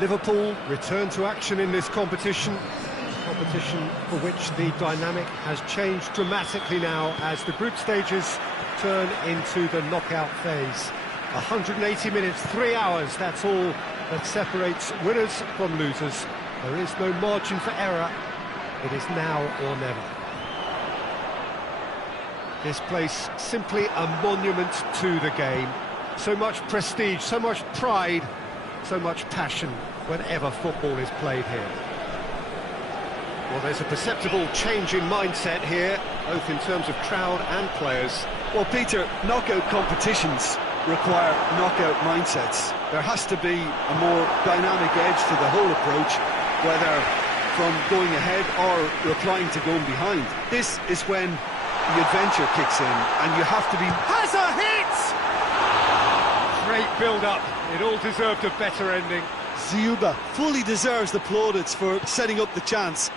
Liverpool return to action in this competition for which the dynamic has changed dramatically now as the group stages turn into the knockout phase. 180 minutes, 3 hours, that's all that separates winners from losers. There is no margin for error. It is now or never. This place simply a monument to the game. So much prestige, so much pride, so much passion whenever football is played here. Well, there's a perceptible change in mindset here, both in terms of crowd and players. Well, Peter, knockout competitions require knockout mindsets. There has to be a more dynamic edge to the whole approach, whether from going ahead or replying to going behind. This is when the adventure kicks in, and you have to be... Has a hit! Great build-up. It all deserved a better ending. Ziuba fully deserves the plaudits for setting up the chance.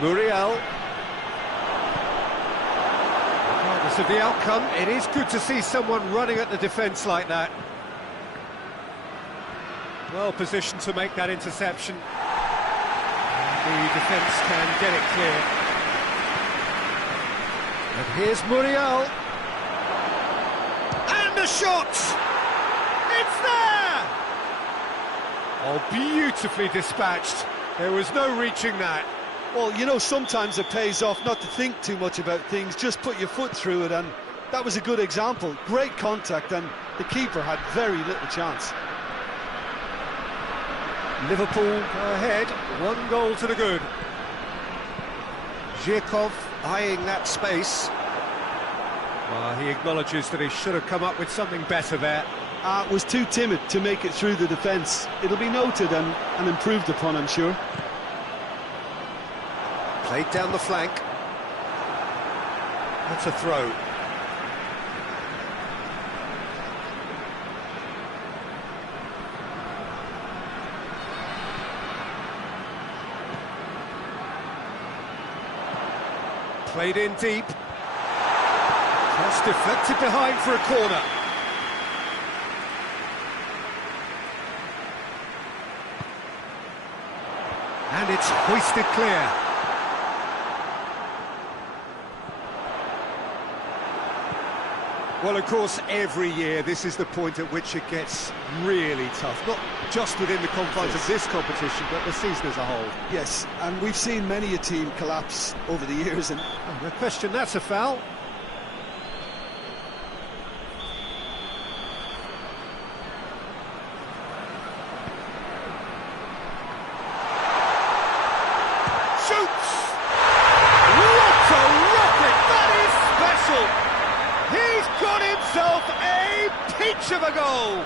Muriel. Regardless of the outcome, it is good to see someone running at the defence like that. Well positioned to make that interception. The defence can get it clear. And here's Muriel. And the shot! It's there! Oh, beautifully dispatched. There was no reaching that. Well, you know, sometimes it pays off not to think too much about things, just put your foot through it, and that was a good example. Great contact, and the keeper had very little chance. Liverpool go ahead, 1 goal to the good. Zhirkov eyeing that space. Well, he acknowledges that he should have come up with something better there. Was too timid to make it through the defence. It'll be noted and improved upon, I'm sure. Played down the flank. That's a throw. Played in deep. Cross deflected behind for a corner. And it's hoisted clear. Well, of course, every year this is the point at which it gets really tough. Not just within the confines of this competition, but the season as a whole. Yes, and we've seen many a team collapse over the years. And no question, that's a foul. Shoots! What a rocket! That is special! He's got himself a peach of a goal!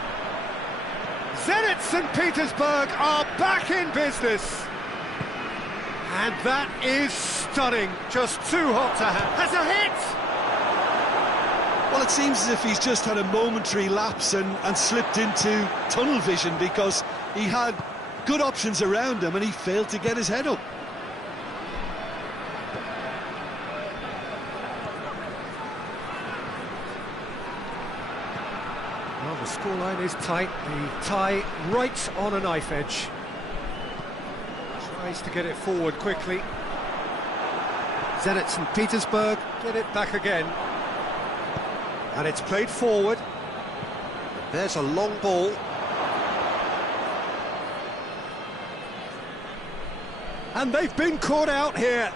Zenit St. Petersburg are back in business. And that is stunning. Just too hot to have. Has a hit! well, it seems as if he's just had a momentary lapse and slipped into tunnel vision, because he had good options around him and he failed to get his head up. Well, the scoreline is tight, the tie right on a knife edge. Tries to get it forward quickly. Zenit St. Petersburg get it back again. And it's played forward. There's a long ball. And they've been caught out here.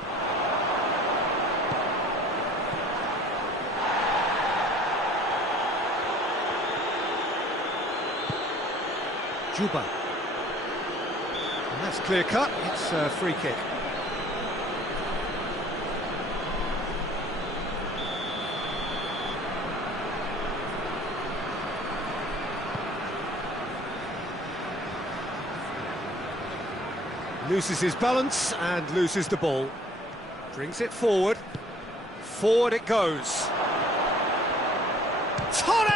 Juba. And that's clear cut, it's a free kick. Loses his balance and loses the ball. Brings it forward. Forward it goes. Torres!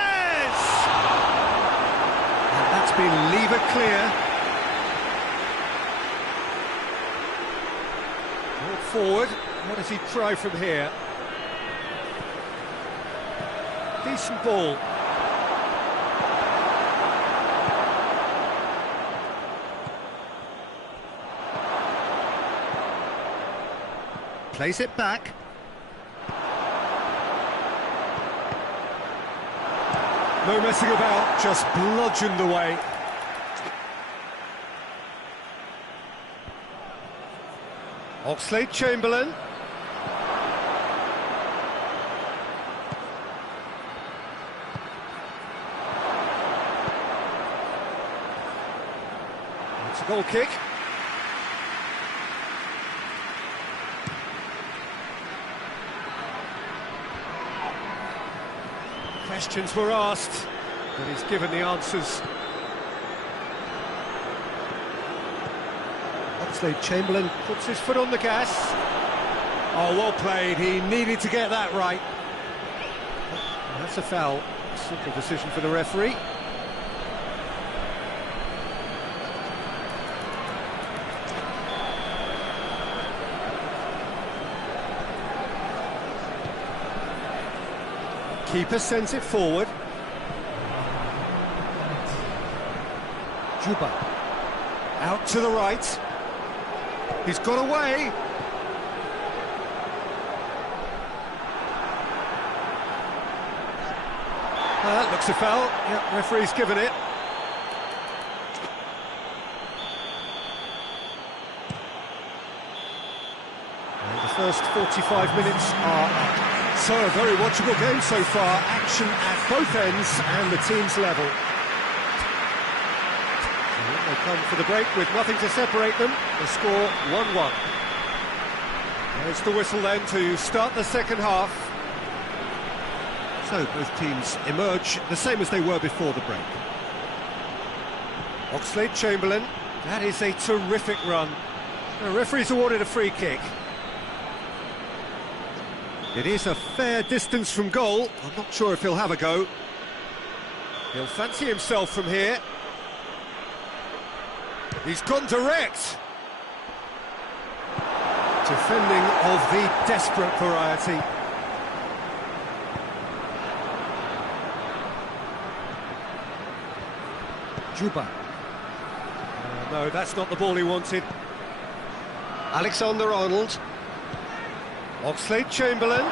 And that's been lever clear. Ball forward. What does he try from here? Decent ball. Plays it back. No messing about, just bludgeoned away. Oxlade-Chamberlain. It's a goal kick. Questions were asked, but he's given the answers. Oxlade-Chamberlain puts his foot on the gas. Oh, well played, he needed to get that right. That's a foul. Simple decision for the referee. Keeper sends it forward. Juba. Out to the right. He's got away. That looks a foul. Yep, referee's given it. And the first 45 minutes are up. So, a very watchable game so far. Action at both ends and the team's level. And they come for the break with nothing to separate them. The score 1-1. There's the whistle then to start the second half. So, both teams emerge the same as they were before the break. Oxlade-Chamberlain. That is a terrific run. The referee's awarded a free kick. It is a fair distance from goal. I'm not sure if he'll have a go. He'll fancy himself from here. He's gone direct. Defending of the desperate variety. Juba. No, that's not the ball he wanted. Alexander-Arnold. Oxlade-Chamberlain.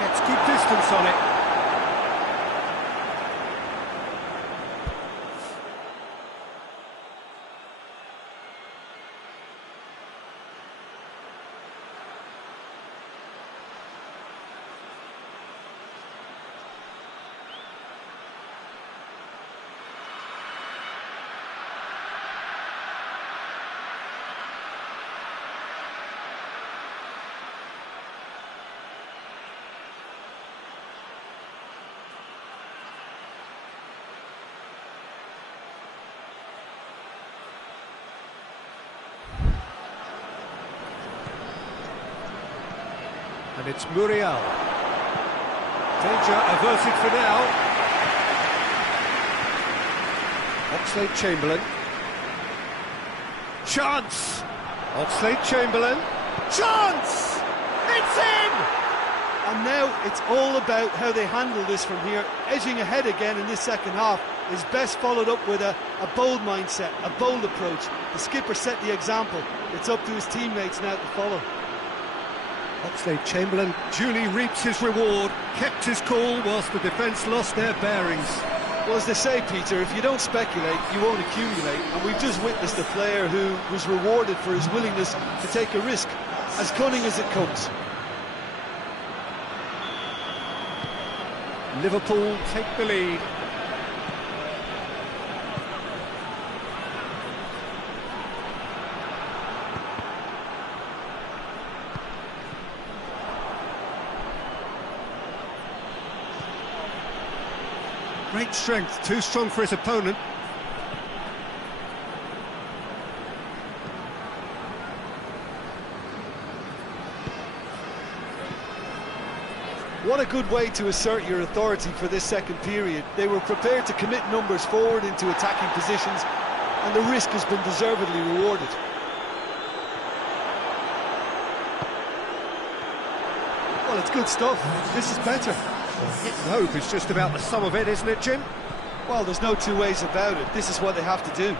Gets good distance on it. And it's Muriel. Danger averted for now. Oxlade-Chamberlain. Chance! Oxlade-Chamberlain. Chance! It's in! And now it's all about how they handle this from here. Edging ahead again in this second half is best followed up with a bold mindset, a bold approach. The skipper set the example. It's up to his teammates now to follow. Oxlade-Chamberlain duly reaps his reward, kept his cool whilst the defence lost their bearings. Well, as they say, Peter, if you don't speculate, you won't accumulate. And we've just witnessed a player who was rewarded for his willingness to take a risk, as cunning as it comes. Liverpool take the lead. Great strength, too strong for his opponent. What a good way to assert your authority for this second period. They were prepared to commit numbers forward into attacking positions, and the risk has been deservedly rewarded. Well, it's good stuff. This is better. Hit and hope is just about the sum of it, isn't it, Jim? Well, there's no two ways about it. This is what they have to do.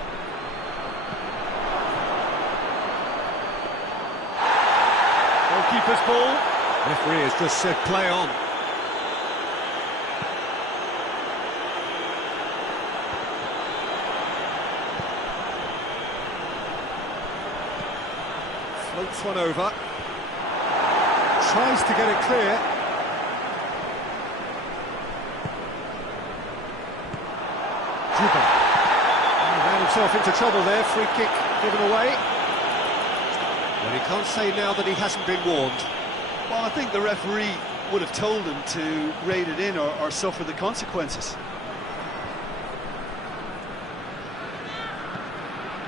Goalkeeper's ball. Referee has just said play on. Floats one over. Tries to get it clear. Juba. He ran himself into trouble there. Free kick given away. Well, he can't say now that he hasn't been warned. Well, I think the referee would have told him to rate it in or suffer the consequences.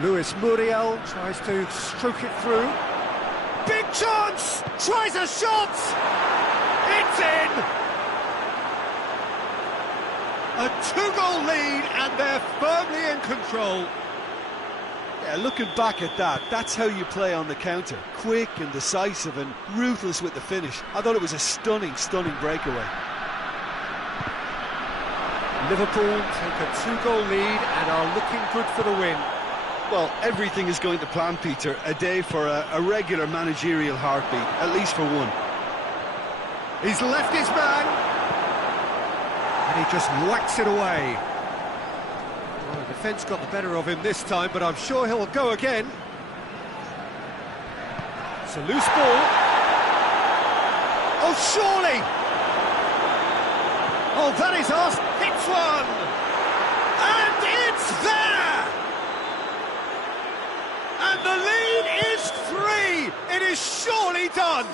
Luis Muriel tries to stroke it through. Big chance! Tries a shot! It's in! A two-goal lead and they're firmly in control. Yeah, looking back at that, that's how you play on the counter. Quick and decisive and ruthless with the finish. I thought it was a stunning, stunning breakaway. Liverpool take a two-goal lead and are looking good for the win. Well, everything is going to plan, Peter. A day for a regular managerial heartbeat, at least for one. He's left his man, and he just whacks it away. Well, the defence got the better of him this time, but I'm sure he'll go again. It's a loose ball. Oh, surely! Oh, that is us. Hits one! And it's there! And the lead is 3! It is surely done!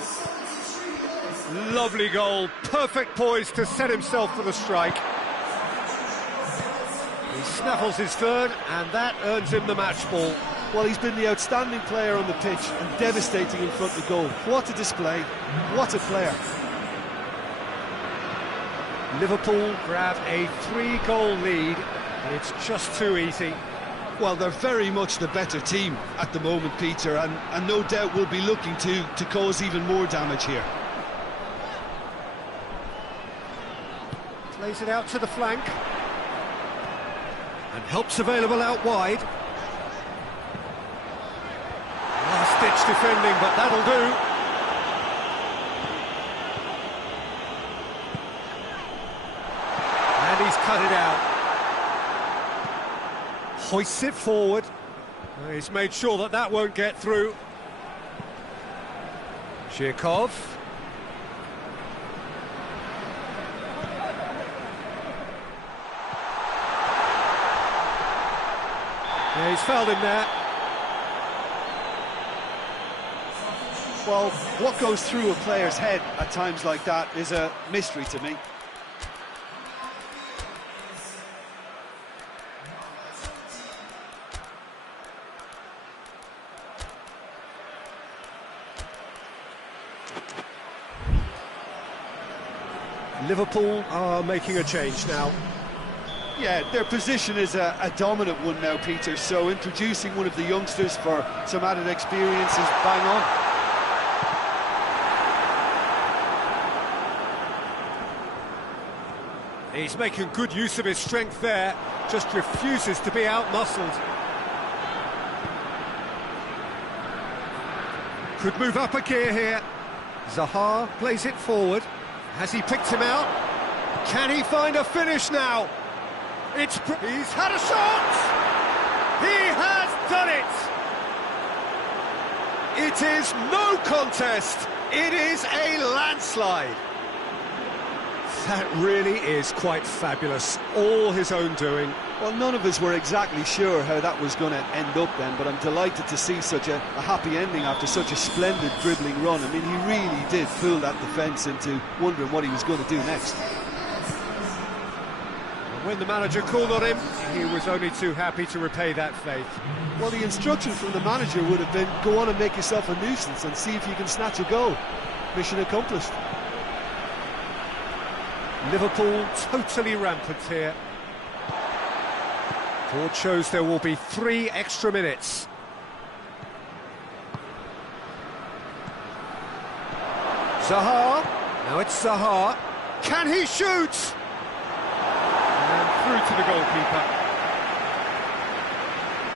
Lovely goal, perfect poise to set himself for the strike. He snaffles his third, and that earns him the match ball. Well, he's been the outstanding player on the pitch and devastating in front of the goal. What a display, what a player. Liverpool grab a 3-goal lead, and it's just too easy. Well, they're very much the better team at the moment, Peter, and no doubt will be looking to cause even more damage here. Plays it out to the flank. And help's available out wide. Last-ditch defending, but that'll do. And he's cut it out. Hoists it forward. He's made sure that that won't get through. Zhirkov. Yeah, he's fouled him there. Well, what goes through a player's head at times like that is a mystery to me. Liverpool are making a change now. Yeah, their position is a dominant one now, Peter, so introducing one of the youngsters for some added experience is bang on. He's making good use of his strength there, just refuses to be out-muscled. Could move up a gear here. Zaha plays it forward. Has he picked him out? Can he find a finish now? He's had a shot! He has done it! It is no contest. It is a landslide. That really is quite fabulous. All his own doing. Well, none of us were exactly sure how that was going to end up then, but I'm delighted to see such a happy ending after such a splendid dribbling run. I mean, he really did fool that defence into wondering what he was going to do next. When the manager called on him, he was only too happy to repay that faith. Well, the instruction from the manager would have been, go on and make yourself a nuisance and see if you can snatch a goal. Mission accomplished. Liverpool totally rampant here. Board shows there will be 3 extra minutes. Zaha, now it's Zaha. Can he shoot? And through to the goalkeeper.